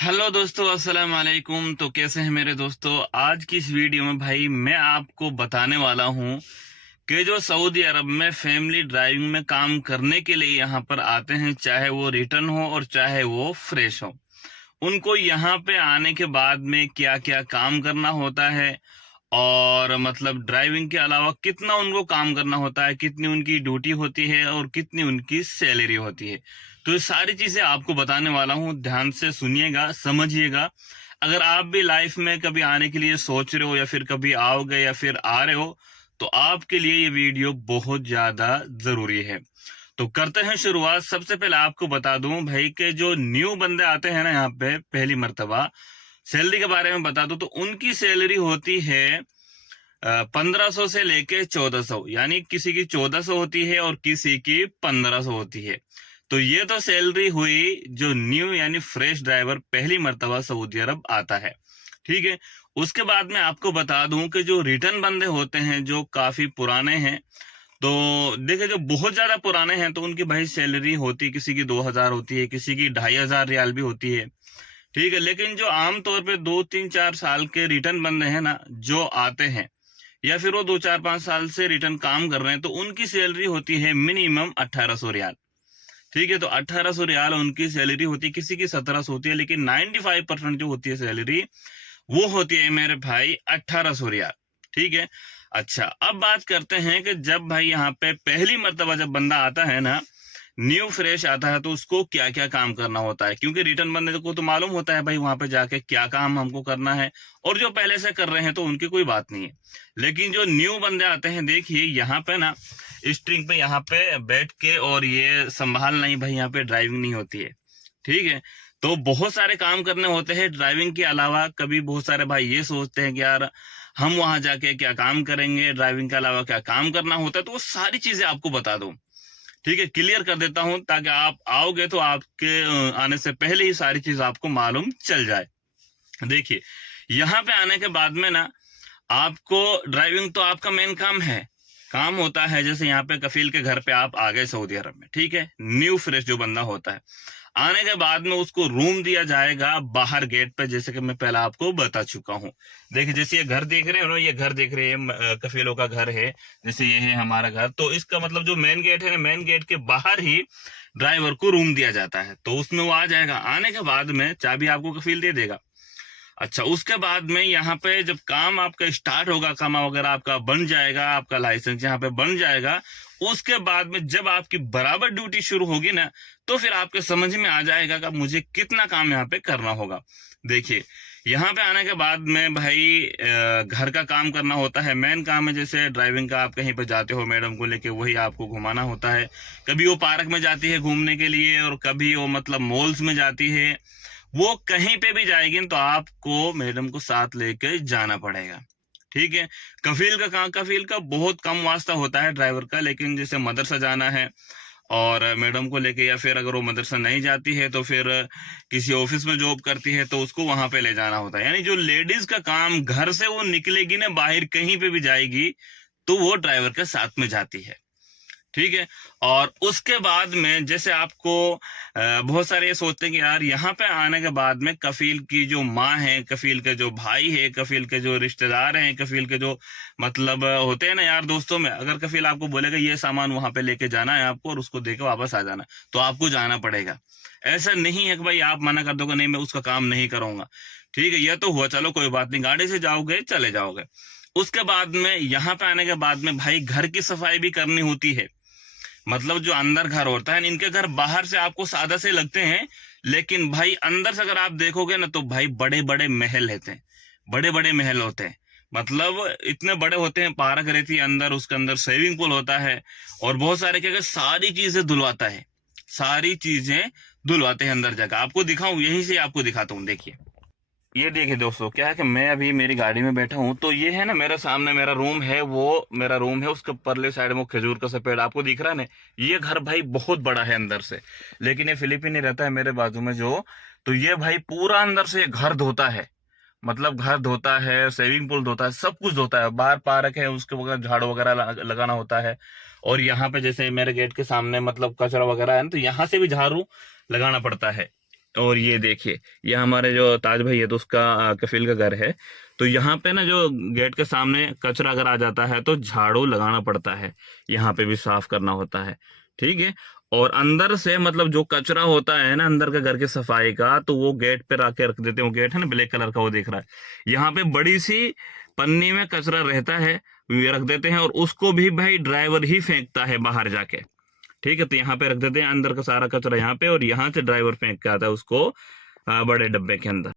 Hello दोस्तों, अस्सलाम वालेकुम। तो कैसे हैं मेरे दोस्तों। आज की इस वीडियो में भाई मैं आपको बताने वाला हूं कि जो सऊदी अरब में फैमिली ड्राइविंग में काम करने के लिए यहाँ पर आते हैं, चाहे वो रिटर्न हो और चाहे वो फ्रेश हो, उनको यहाँ पे आने के बाद में क्या क्या काम करना होता है और मतलब ड्राइविंग के अलावा कितना उनको काम करना होता है, कितनी उनकी ड्यूटी होती है और कितनी उनकी सैलरी होती है। तो ये सारी चीजें आपको बताने वाला हूँ, ध्यान से सुनिएगा, समझिएगा। अगर आप भी लाइफ में कभी आने के लिए सोच रहे हो या फिर कभी आओगे या फिर आ रहे हो, तो आपके लिए ये वीडियो बहुत ज्यादा जरूरी है। तो करते हैं शुरुआत। सबसे पहले आपको बता दूं भाई कि जो न्यू बंदे आते हैं ना यहाँ पे पहली मर्तबा, सैलरी के बारे में बता दूं तो उनकी सैलरी होती है 1500 से लेके 1400, यानी किसी की 1400 होती है और किसी की 1500 होती है। तो ये तो सैलरी हुई जो न्यू यानी फ्रेश ड्राइवर पहली मर्तबा सऊदी अरब आता है, ठीक है। उसके बाद में आपको बता दूं कि जो रिटर्न बंदे होते हैं जो काफी पुराने हैं, तो देखिए जो बहुत ज्यादा पुराने हैं तो उनकी भाई सैलरी होती है, किसी की 2000 होती है, किसी की 2500 रियाल भी होती है, ठीक है। लेकिन जो आमतौर पे 2-3-4 साल के रिटर्न बंदे हैं ना जो आते हैं, या फिर वो 2-4-5 साल से रिटर्न काम कर रहे हैं, तो उनकी सैलरी होती है मिनिमम 1800 रियाल, ठीक है। तो 1800 रियाल उनकी सैलरी होती है, किसी की 1700 होती है, लेकिन 95% जो होती है सैलरी वो होती है मेरे भाई 1800 रियाल, ठीक है। अच्छा, अब बात करते हैं कि जब भाई यहाँ पे पहली मर्तबा जब बंदा आता है ना, न्यू फ्रेश आता है, तो उसको क्या क्या काम करना होता है, क्योंकि रिटर्न बंदे को तो मालूम होता है भाई वहां पे जाके क्या काम हमको करना है, और जो पहले से कर रहे हैं तो उनकी कोई बात नहीं है। लेकिन जो न्यू बंदे आते हैं, देखिए यहाँ पे ना स्ट्रिंग पे यहाँ पे बैठ के और ये संभालना ही भाई, यहाँ पे ड्राइविंग नहीं होती है, ठीक है। तो बहुत सारे काम करने होते हैं ड्राइविंग के अलावा। कभी बहुत सारे भाई ये सोचते हैं कि यार हम वहां जाके क्या काम करेंगे, ड्राइविंग के अलावा क्या काम करना होता है, तो वो सारी चीजें आपको बता दूं, ठीक है, क्लियर कर देता हूं, ताकि आप आओगे तो आपके आने से पहले ही सारी चीज आपको मालूम चल जाए। देखिए यहाँ पे आने के बाद में ना, आपको ड्राइविंग तो आपका मेन काम है, काम होता है जैसे यहाँ पे कफील के घर पे आप आ गए सऊदी अरब में, ठीक है। न्यू फ्रेश जो बंदा होता है, आने के बाद में उसको रूम दिया जाएगा बाहर गेट पे, जैसे कि मैं पहले आपको बता चुका हूँ। देखिए जैसे ये घर देख रहे हो ना, ये घर देख रहे हैं कफीलों का घर है, जैसे ये है हमारा घर। तो इसका मतलब जो मेन गेट है ना, मेन गेट के बाहर ही ड्राइवर को रूम दिया जाता है, तो उसमें वो आ जाएगा। आने के बाद में चाबी आपको कफील दे देगा। अच्छा, उसके बाद में यहाँ पे जब काम आपका स्टार्ट होगा, काम वगैरह आपका बन जाएगा, आपका लाइसेंस यहाँ पे बन जाएगा, उसके बाद में जब आपकी बराबर ड्यूटी शुरू होगी ना, तो फिर आपके समझ में आ जाएगा कि मुझे कितना काम यहाँ पे करना होगा। देखिए यहाँ पे आने के बाद में भाई घर का काम करना होता है, मेन काम है। जैसे ड्राइविंग का, आप कहीं पे जाते हो मैडम को लेके, वही आपको घुमाना होता है। कभी वो पार्क में जाती है घूमने के लिए, और कभी वो मतलब मॉल्स में जाती है, वो कहीं पे भी जाएगी तो आपको मैडम को साथ लेके जाना पड़ेगा, ठीक है। कफील का काम, कफील का बहुत कम वास्ता होता है ड्राइवर का, लेकिन जैसे मदरसा जाना है और मैडम को लेके, या फिर अगर वो मदरसा नहीं जाती है तो फिर किसी ऑफिस में जॉब करती है तो उसको वहां पे ले जाना होता है। यानी जो लेडीज का काम, घर से वो निकलेगी ना बाहर कहीं पे भी जाएगी, तो वो ड्राइवर के साथ में जाती है, ठीक है। और उसके बाद में जैसे आपको बहुत सारे ये सोचते हैं कि यार यहाँ पे आने के बाद में कफील की जो माँ है, कफील के जो भाई है, कफील के जो रिश्तेदार हैं, कफील के जो मतलब होते हैं ना यार दोस्तों में, अगर कफील आपको बोलेगा ये सामान वहां पे लेके जाना है आपको और उसको देके वापस आ जाना, तो आपको जाना पड़ेगा। ऐसा नहीं है कि भाई आप मना कर दोगे नहीं मैं उसका काम नहीं करूंगा, ठीक है। यह तो हुआ, चलो कोई बात नहीं, गाड़ी से जाओगे चले जाओगे। उसके बाद में यहाँ पे आने के बाद में भाई घर की सफाई भी करनी होती है। मतलब जो अंदर घर होता है, इनके घर बाहर से आपको सादा से लगते हैं, लेकिन भाई अंदर से अगर आप देखोगे ना तो भाई बड़े बड़े महल रहते हैं, बड़े बड़े महल होते हैं। मतलब इतने बड़े होते हैं, पार्क रहती है अंदर, उसके अंदर स्विमिंग पूल होता है, और बहुत सारे क्या सारी चीजें धुलवाता है, सारी चीजें धुलवाते हैं अंदर जाकर। आपको दिखाऊं, यहीं से आपको दिखाता हूँ। देखिए ये देखिए दोस्तों, क्या है कि मैं अभी मेरी गाड़ी में बैठा हूँ, तो ये है ना मेरे सामने मेरा रूम है, वो मेरा रूम है, उसके परले साइड में खजूर का सा पेड़ आपको दिख रहा है ना। ये घर भाई बहुत बड़ा है अंदर से, लेकिन ये फिलीपीनी रहता है मेरे बाजू में जो, तो ये भाई पूरा अंदर से घर धोता है, मतलब घर धोता है, स्विमिंग पूल धोता है, सब कुछ धोता है। बाहर पार्क है, उसके वगैरह झाड़ू वगैरह लगाना होता है। और यहाँ पे जैसे मेरे गेट के सामने मतलब कचरा वगैरह है ना, तो यहाँ से भी झाड़ू लगाना पड़ता है। और ये देखिए, ये हमारे जो ताज भाई है तो उसका कफील का घर है। तो यहाँ पे ना जो गेट के सामने कचरा अगर आ जाता है तो झाड़ू लगाना पड़ता है, यहाँ पे भी साफ करना होता है, ठीक है। और अंदर से मतलब जो कचरा होता है ना अंदर के घर की सफाई का, तो वो गेट पे आके रख देते हैं। वो गेट है ना ब्लैक कलर का, वो देख रहा है, यहाँ पे बड़ी सी पन्नी में कचरा रहता है, ये रख देते हैं। और उसको भी भाई ड्राइवर ही फेंकता है बाहर जाके, ठीक है। तो यहाँ पे रख देते हैं अंदर का सारा कचरा यहाँ पे, और यहाँ से ड्राइवर फेंक के आता है उसको बड़े डब्बे के अंदर।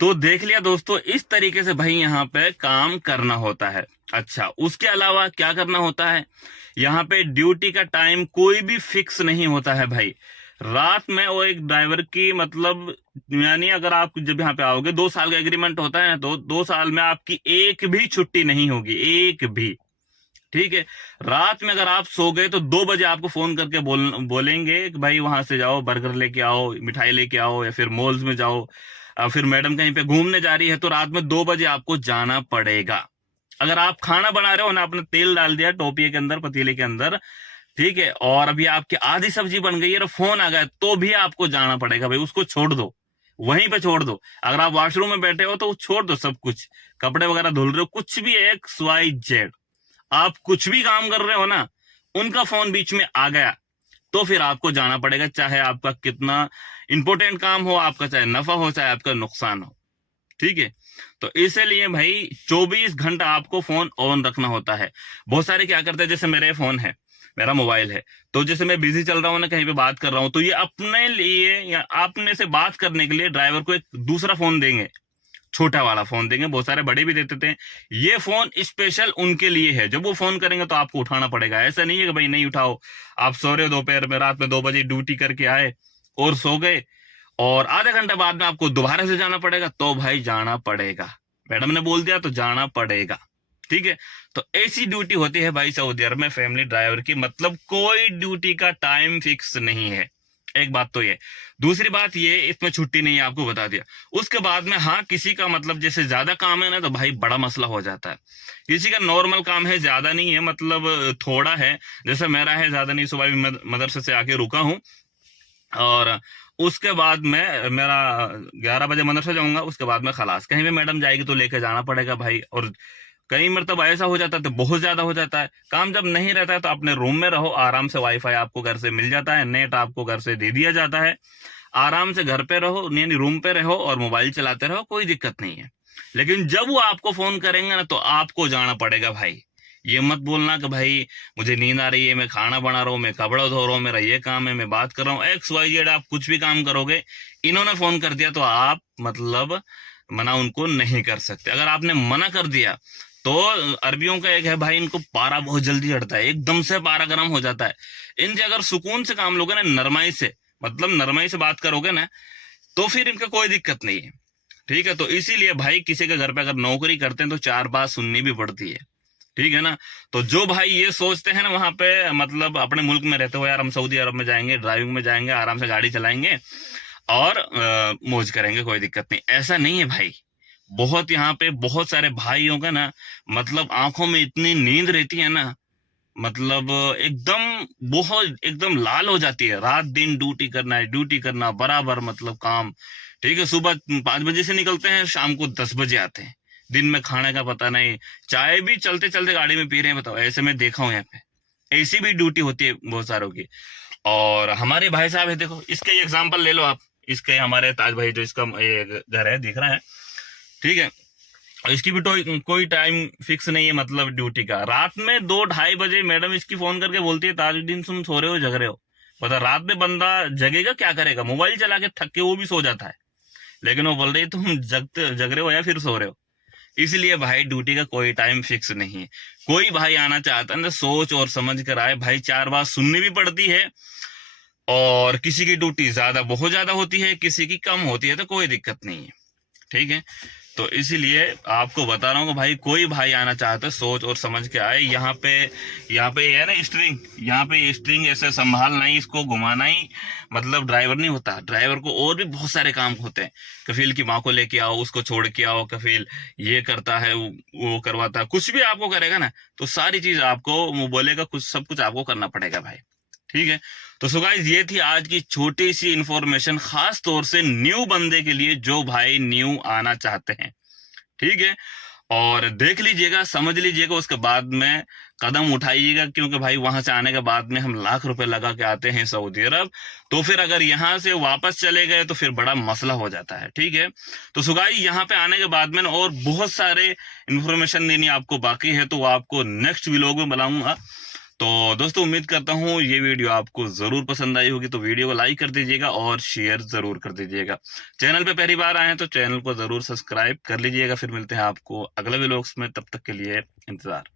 तो देख लिया दोस्तों, इस तरीके से भाई यहाँ पे काम करना होता है। अच्छा, उसके अलावा क्या करना होता है, यहाँ पे ड्यूटी का टाइम कोई भी फिक्स नहीं होता है भाई। रात में वो एक ड्राइवर की मतलब, यानी अगर आप जब यहाँ पे आओगे 2 साल का एग्रीमेंट होता है, तो 2 साल में आपकी एक भी छुट्टी नहीं होगी, एक भी, ठीक है। रात में अगर आप सो गए तो 2 बजे आपको फोन करके बोलेंगे कि भाई वहां से जाओ, बर्गर लेके आओ, मिठाई लेके आओ, या फिर मॉल्स में जाओ, फिर मैडम कहीं पे घूमने जा रही है तो रात में 2 बजे आपको जाना पड़ेगा। अगर आप खाना बना रहे हो ना, आपने तेल डाल दिया टोपिए के अंदर, पतीले के अंदर, ठीक है, और अभी आपकी आधी सब्जी बन गई है और फोन आ गया, तो भी आपको जाना पड़ेगा भाई। उसको छोड़ दो, वहीं पे छोड़ दो। अगर आप वॉशरूम में बैठे हो तो छोड़ दो सब कुछ, कपड़े वगैरह धुल रहे हो, कुछ भी, XYZ, आप कुछ भी काम कर रहे हो ना, उनका फोन बीच में आ गया तो फिर आपको जाना पड़ेगा, चाहे आपका कितना इंपॉर्टेंट काम हो, आपका चाहे नफा हो चाहे आपका नुकसान हो, ठीक है। तो इसलिए भाई 24 घंटा आपको फोन ऑन रखना होता है। बहुत सारे क्या करते हैं, जैसे मेरे फोन है, मेरा मोबाइल है, तो जैसे मैं बिजी चल रहा हूँ ना, कहीं पे बात कर रहा हूँ, तो ये अपने लिए या अपने से बात करने के लिए ड्राइवर को एक दूसरा फोन देंगे, छोटा वाला फोन देंगे। बहुत सारे बड़े भी देते थे, ये फोन स्पेशल उनके लिए है। जब वो फोन करेंगे तो आपको उठाना पड़ेगा। ऐसा नहीं है कि भाई नहीं उठाओ, आप सो रहे हो दोपहर में, रात में 2 बजे ड्यूटी करके आए और सो गए, और आधे घंटे बाद में आपको दोबारा से जाना पड़ेगा, तो भाई जाना पड़ेगा। मैडम ने बोल दिया तो जाना पड़ेगा, ठीक है। तो ऐसी ड्यूटी होती है भाई सऊदी अरब में फैमिली ड्राइवर की, मतलब कोई ड्यूटी का टाइम फिक्स नहीं है। एक बात तो ये, दूसरी बात ये, इसमें छुट्टी नहीं है, आपको बता दिया। उसके बाद में हाँ, किसी का मतलब जैसे ज्यादा काम है ना, तो भाई बड़ा मसला हो जाता है। किसी का नॉर्मल काम है, ज्यादा नहीं है, मतलब थोड़ा है, जैसे मेरा है, ज्यादा नहीं। सुबह भी मदरसे से आके रुका हूँ, और उसके बाद में मेरा 11 बजे मदरसा जाऊंगा, उसके बाद में खलास, कहीं भी मैडम जाएगी तो लेके जाना पड़ेगा भाई। और कई मरतबा ऐसा हो जाता है तो बहुत ज्यादा हो जाता है काम। जब नहीं रहता है तो अपने रूम में रहो आराम से, वाईफाई आपको घर से मिल जाता है, नेट आपको घर से दे दिया जाता है, आराम से घर पे रहो, यानी रूम पे रहो और मोबाइल चलाते रहो, कोई दिक्कत नहीं है। लेकिन जब वो आपको फोन करेंगे ना, तो आपको जाना पड़ेगा भाई। ये मत बोलना कि भाई मुझे नींद आ रही है, मैं खाना बना रहा हूँ, मैं कपड़ा धो रहा हूँ, मेरा ये काम है, मैं बात कर रहा हूँ, XYZ, आप कुछ भी काम करोगे, इन्होंने फोन कर दिया तो आप मतलब मना उनको नहीं कर सकते। अगर आपने मना कर दिया तो अरबियों का एक है भाई, इनको पारा बहुत जल्दी चढ़ता है, एकदम से पारा गर्म हो जाता है। इनसे अगर सुकून से काम लोगे ना, नरमाई से, मतलब नरमाई से बात करोगे ना, तो फिर इनका कोई दिक्कत नहीं है, ठीक है। तो इसीलिए भाई किसी के घर पे अगर नौकरी करते हैं तो 4 बात सुननी भी पड़ती है, ठीक है ना। तो जो भाई ये सोचते हैं ना वहां पे, मतलब अपने मुल्क में रहते हो, यार हम सऊदी अरब में जाएंगे, ड्राइविंग में जाएंगे, आराम से गाड़ी चलाएंगे और मौज करेंगे, कोई दिक्कत नहीं, ऐसा नहीं है भाई। बहुत यहाँ पे बहुत सारे भाइयों का ना, मतलब आंखों में इतनी नींद रहती है ना, मतलब एकदम बहुत एकदम लाल हो जाती है। रात दिन ड्यूटी करना है, ड्यूटी करना बराबर, मतलब काम, ठीक है। सुबह 5 बजे से निकलते हैं, शाम को 10 बजे आते हैं, दिन में खाने का पता नहीं, चाय भी चलते चलते गाड़ी में पी रहे हैं, बताओ। ऐसे में देखा हूं यहाँ पे, ऐसी भी ड्यूटी होती है बहुत सारों की। और हमारे भाई साहब है, देखो इसके एग्जाम्पल ले लो आप, इसके हमारे ताज भाई, जो इसका घर है दिख रहा है, ठीक है। इसकी भी तो कोई टाइम फिक्स नहीं है, मतलब ड्यूटी का। रात में 2-2:30 बजे मैडम इसकी फोन करके बोलती है, ताजुद्दीन तुम सो रहे हो, जग रहे हो। पता रात में बंदा जगेगा, क्या करेगा, मोबाइल चला के थक के वो भी सो जाता है, लेकिन वो बोल रही है तुम जग रहे हो या फिर सो रहे हो। इसलिए भाई ड्यूटी का कोई टाइम फिक्स नहीं है। कोई भाई आना चाहता है ना, सोच और समझ कर आए भाई। 4 बात सुननी भी पड़ती है, और किसी की ड्यूटी ज्यादा बहुत ज्यादा होती है, किसी की कम होती है, तो कोई दिक्कत नहीं है, ठीक है। तो इसीलिए आपको बता रहा हूँ कि भाई कोई भाई आना चाहता है सोच और समझ के आए। यहाँ पे ये है ना स्ट्रिंग, यहाँ पे स्ट्रिंग ऐसे संभालना ही, इसको घुमाना ही मतलब ड्राइवर नहीं होता। ड्राइवर को और भी बहुत सारे काम होते हैं। कफील की माँ को लेके आओ, उसको छोड़ के आओ, कफील ये करता है, वो करवाता है, कुछ भी आपको करेगा ना, तो सारी चीज आपको वो बोलेगा, कुछ सब कुछ आपको करना पड़ेगा भाई, ठीक है। तो सो गाइस ये थी आज की छोटी सी इंफॉर्मेशन, खास तौर से न्यू बंदे के लिए जो भाई न्यू आना चाहते हैं। ठीक है, और देख लीजिएगा, समझ लीजिएगा, उसके बाद में कदम उठाइएगा, क्योंकि भाई वहां से आने के बाद में हम लाख रुपए लगा के आते हैं सऊदी अरब, तो फिर अगर यहाँ से वापस चले गए तो फिर बड़ा मसला हो जाता है। ठीक है, तो सुगाई यहाँ पे आने के बाद में और बहुत सारे इंफॉर्मेशन देनी आपको बाकी है, तो वो आपको नेक्स्ट व्लॉग में बनाऊंगा। तो दोस्तों उम्मीद करता हूँ ये वीडियो आपको जरूर पसंद आई होगी, तो वीडियो को लाइक कर दीजिएगा और शेयर जरूर कर दीजिएगा। चैनल पे पहली बार आए हैं तो चैनल को जरूर सब्सक्राइब कर लीजिएगा। फिर मिलते हैं आपको अगले व्लॉग्स में, तब तक के लिए इंतजार।